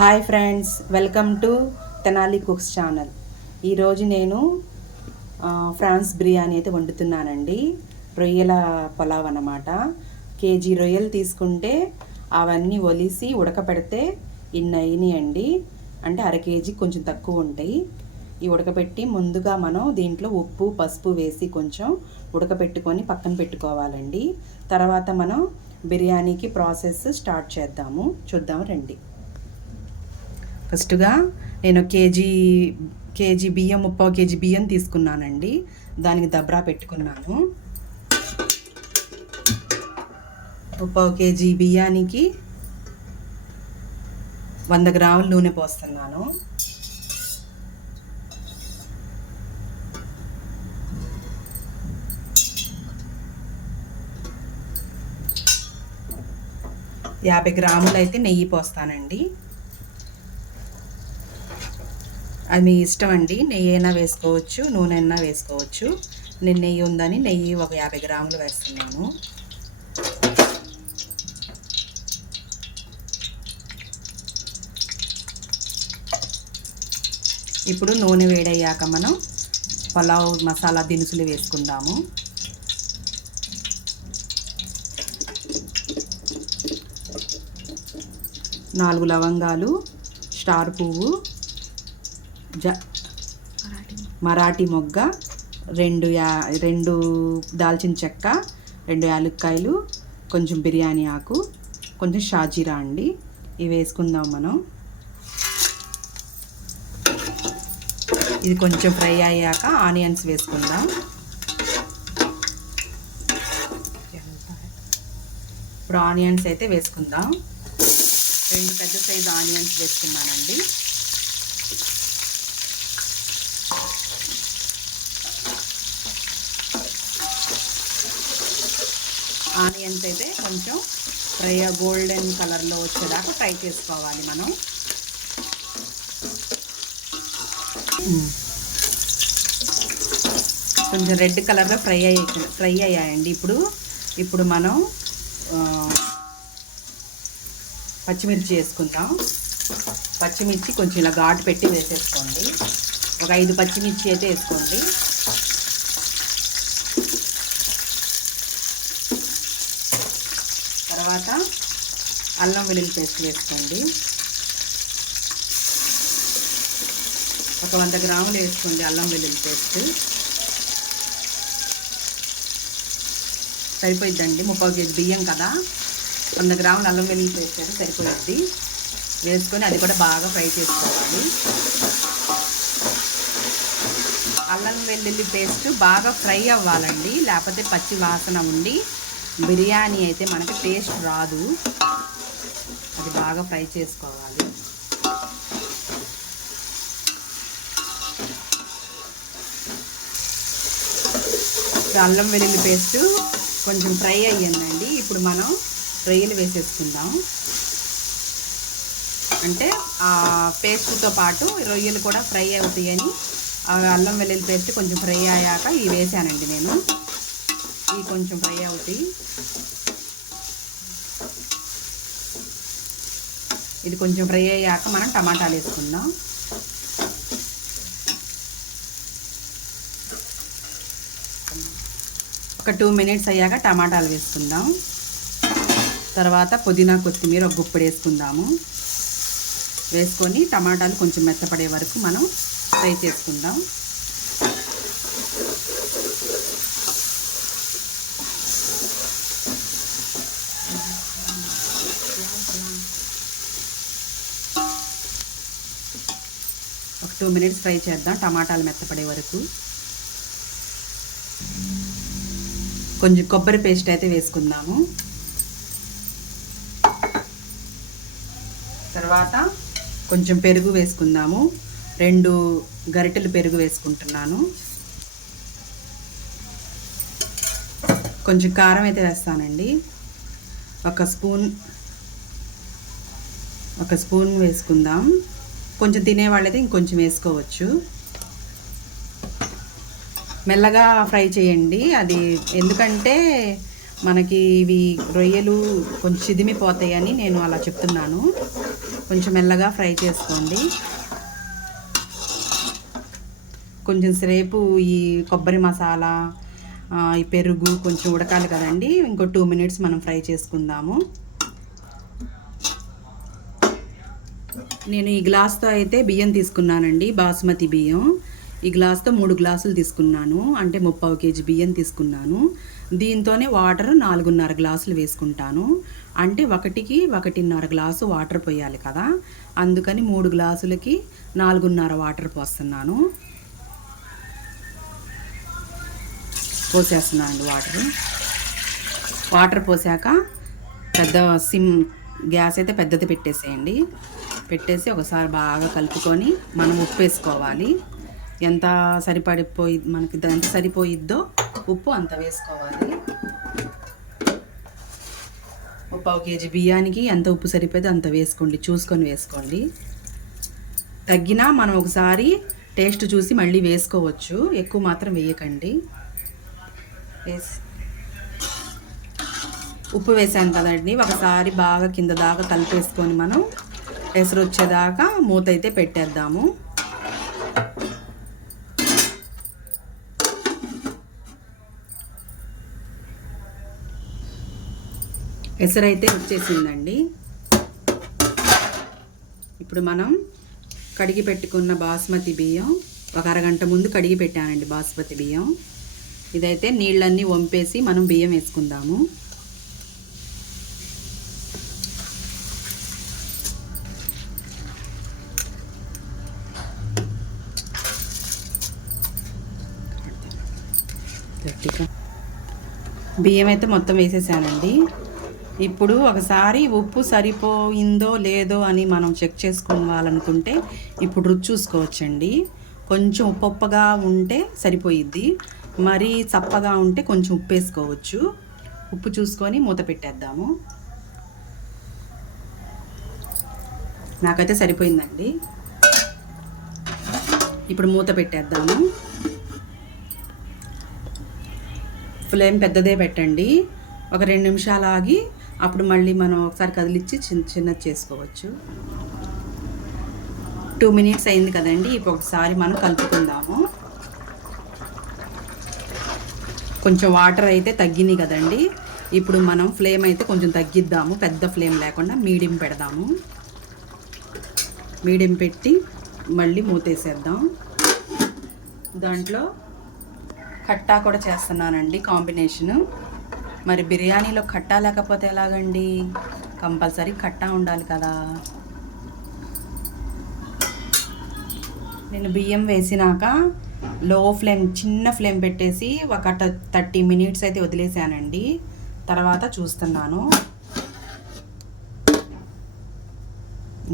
Hi friends, welcome to Tenali cooks channel. ఈరోజు నేను France biryani అయితే వండుతున్నానండి. రొయ్యల పలావ్ అన్నమాట. కేజీ రొయ్యలు తీసుకుంటే అవన్నీ ఒలిసి ఉడకపెడితే ఇన్ని అయినాయండి. అంటే అర కేజీ కొంచెం తక్కువ ఉంటాయి. ఈ ఉడకపెట్టి ముందుగా మనం దీంట్లో ఉప్పు పసుపు వేసి కొంచెం ఉడకపెట్టుకొని పక్కన పెట్టుకోవాలండి. తర్వాత మనం బిర్యానీకి ప్రాసెస్ స్టార్ట్ చేద్దాము. చూద్దాము రండి. ఫస్ట్గా నేను కేజీ బియ్యం, 3/4 కేజీ బియ్యం తీసుకున్నానండి. దానికి దబ్రా పెట్టుకున్నాను. 3/4 కేజీ బియ్యానికి 100 గ్రాముల నూనె పోస్తున్నాను. యాభై గ్రాములు అయితే నెయ్యి పోస్తానండి. అది మీ ఇష్టం అండి. నెయ్యి అయినా వేసుకోవచ్చు, నూనె అయినా వేసుకోవచ్చు. నేను నెయ్యి ఉందని నెయ్యి ఒక 50 గ్రాములు వేస్తున్నాను. ఇప్పుడు నూనె వేడయ్యాక మనం పలావ్ మసాలా దినుసులు వేసుకుందాము. నాలుగు లవంగాలు, స్టార్ పువ్వు, మరాఠీ మొగ్గ, రెండు దాల్చిన చెక్క, 2 యాలక్కాయలు, కొంచెం బిర్యానీ ఆకు, కొంచెం షాజీరా అండి. ఇవి వేసుకుందాం మనం. ఇది కొంచెం ఫ్రై అయ్యాక ఆనియన్స్ వేసుకుందాం. ఇప్పుడు ఆనియన్స్ అయితే వేసుకుందాం. 2 పెద్ద సైజు ఆనియన్స్ వేసుకున్నానండి. ఆనియన్స్ అయితే కొంచెం గోల్డెన్ కలర్లో వచ్చేదాకా ఫ్రై చేసుకోవాలి మనం. కొంచెం రెడ్ కలర్లో ఫ్రై అయ్యాయండి. ఇప్పుడు మనం పచ్చిమిర్చి వేసుకుందాం. పచ్చిమిర్చి కొంచెం ఇలా ఘాటు పెట్టి వేసేసుకోండి. ఒక 5 పచ్చిమిర్చి అయితే వేసుకోండి. తర్వాత అల్లం వెల్లుల్లి పేస్ట్ వేసుకోండి. ఒక 100 గ్రాములు వేసుకోండి అల్లం వెల్లుల్లి పేస్ట్. సరిపోయిద్దండి. 3/4 కేజీ బియ్యం కదా, 100 గ్రాములు అల్లం వెల్లుల్లి పేస్ట్ అయితే సరిపోయిద్ది. వేసుకొని అది కూడా బాగా ఫ్రై చేసుకోవాలి. అల్లం వెల్లుల్లి పేస్ట్ బాగా ఫ్రై అవ్వాలండి, లేకపోతే పచ్చి వాసన ఉండి బిర్యానీ అయితే మనకి టేస్ట్ రాదు. అది బాగా ఫ్రై చేసుకోవాలి. అల్లం వెల్లుల్లి పేస్ట్ కొంచెం ఫ్రై అయ్యిందండి. ఇప్పుడు మనం రొయ్యలు వేసేసుకుందాం. అంటే ఆ పేస్ట్తో పాటు రొయ్యలు కూడా ఫ్రై అవుతాయని అల్లం వెల్లుల్లి పేస్ట్ కొంచెం ఫ్రై అయ్యాక ఇవి వేసానండి నేను. ఇవి కొంచెం ఫ్రై అవుతాయి. ఇది కొంచెం ఫ్రై అయ్యాక మనం టమాటాలు వేసుకుందాం. ఒక 2 మినిట్స్ అయ్యాక టమాటాలు వేసుకుందాం. తర్వాత పుదీనా కొత్తిమీర ఒక గుప్పెడు వేసుకుందాము. వేసుకొని టమాటాలు కొంచెం మెత్తపడే వరకు మనం ఫ్రై చేసుకుందాం. ఒక 2 మినిట్స్ ఫ్రై చేద్దాం టమాటాలు మెత్తపడే వరకు. కొంచెం కొబ్బరి పేస్ట్ అయితే వేసుకుందాము. తర్వాత కొంచెం పెరుగు వేసుకుందాము. 2 గరిటెలు పెరుగు వేసుకుంటున్నాను. కొంచెం కారం అయితే వేస్తానండి. ఒక స్పూన్ వేసుకుందాం. కొంచెం తినేవాళ్ళైతే ఇంకొంచెం వేసుకోవచ్చు. మెల్లగా ఫ్రై చేయండి. అది ఎందుకంటే మనకి ఇవి రొయ్యలు కొంచెం చిదిమిపోతాయని నేను అలా చెప్తున్నాను. కొంచెం మెల్లగా ఫ్రై చేసుకోండి. కొంచెం సేపు ఈ కొబ్బరి మసాలా, ఈ పెరుగు కొంచెం ఉడకాలి కదండి. ఇంకో 2 మినిట్స్ మనం ఫ్రై చేసుకుందాము. నేను ఈ గ్లాస్తో అయితే బియ్యం తీసుకున్నానండి, బాస్మతి బియ్యం. ఈ గ్లాస్తో 3 గ్లాసులు తీసుకున్నాను, అంటే 30 kg బియ్యం తీసుకున్నాను. దీంతోనే వాటర్ 4.5 గ్లాసులు వేసుకుంటాను. అంటే 1కి 1.5 గ్లాసు వాటర్ పోయాలి కదా, అందుకని 3 గ్లాసులకి 4.5 వాటర్ పోస్తున్నాను. పోసేస్తున్నాను వాటర్ పోసాక గ్యాస్ అయితే పెద్దది పెట్టేసేయండి. పెట్టేసి ఒకసారి బాగా కలుపుకొని మనం ఉప్పు వేసుకోవాలి. ఎంత మనకి ఎంత సరిపోయిద్దో ఉప్పు అంత వేసుకోవాలి. 1/2 kg బియ్యానికి ఎంత ఉప్పు సరిపోయిందో అంత వేసుకోండి, చూసుకొని వేసుకోండి. తగ్గినా మనం ఒకసారి టేస్ట్ చూసి మళ్ళీ వేసుకోవచ్చు, ఎక్కువ మాత్రం వేయకండి. ఉప్పు వేసాను కదండి, ఒకసారి బాగా కింద దాకా కలిపేసుకొని మనం ఎసరు వచ్చేదాకా మూత అయితే పెట్టేద్దాము. ఎసరు అయితే వచ్చేసిందండి. ఇప్పుడు మనం కడిగి పెట్టుకున్న బాస్మతి బియ్యం, ఒక అరగంట ముందు కడిగి పెట్టానండి బాస్మతి బియ్యం. ఇదైతే నీళ్ళన్నీ వంపేసి మనం బియ్యం వేసుకుందాము. బియ్యం అయితే మొత్తం వేసేసానండి. ఇప్పుడు ఒకసారి ఉప్పు సరిపోయిందో లేదో అని మనం చెక్ చేసుకోవాలనుకుంటే ఇప్పుడు రుచి చూసుకోవచ్చండి. కొంచెం ఉప్పుగా ఉంటే సరిపోయిద్ది, మరీ చప్పగా ఉంటే కొంచెం ఉప్పు వేసుకోవచ్చు. ఉప్పు చూసుకొని మూత పెట్టేద్దాము. నాకైతే సరిపోయిందండి. ఇప్పుడు మూత పెట్టేద్దాము. ఫ్లేమ్ పెద్దదే పెట్టండి. ఒక 2 నిమిషాలు ఆగి అప్పుడు మళ్ళీ మనం ఒకసారి కదిలిచ్చి చిన్నది చేసుకోవచ్చు. 2 మినిట్స్ అయింది కదండి. ఇప్పుడు ఒకసారి మనం కలుపుకుందాము. కొంచెం వాటర్ అయితే తగ్గినాయి కదండి. ఇప్పుడు మనం ఫ్లేమ్ అయితే కొంచెం తగ్గిద్దాము, పెద్ద ఫ్లేమ్ లేకుండా మీడియం పెడదాము. మీడియం పెట్టి మళ్ళీ మూతేసేద్దాం. దాంట్లో కట్టా కూడా చేస్తున్నానండి కాంబినేషను. మరి బిర్యానీలో కట్టా లేకపోతే ఎలాగండి, కంపల్సరీ కట్టా ఉండాలి కదా. నేను బియ్యం వేసినాక లో ఫ్లేమ్, చిన్న ఫ్లేమ్ పెట్టేసి ఒక 30 మినిట్స్ అయితే వదిలేసానండి. తర్వాత చూస్తున్నాను.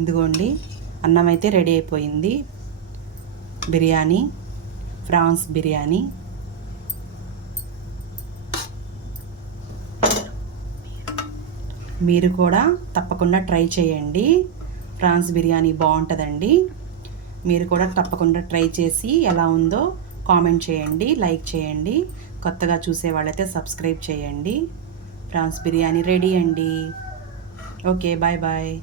ఇదిగోండి, అన్నం అయితే రెడీ అయిపోయింది. బిర్యానీ, ఫ్రాన్స్ బిర్యానీ. మీరు కూడా తప్పకుండా ట్రై చేయండి. ఫ్రాన్స్ బిర్యానీ బాగుంటుందండి. మీరు కూడా తప్పకుండా ట్రై చేసి ఎలా ఉందో కామెంట్ చేయండి, లైక్ చేయండి. కొత్తగా చూసే వాళ్ళైతే సబ్స్క్రైబ్ చేయండి. ఫ్రాన్స్ బిర్యానీ రెడీ అండి. Okay, bye bye.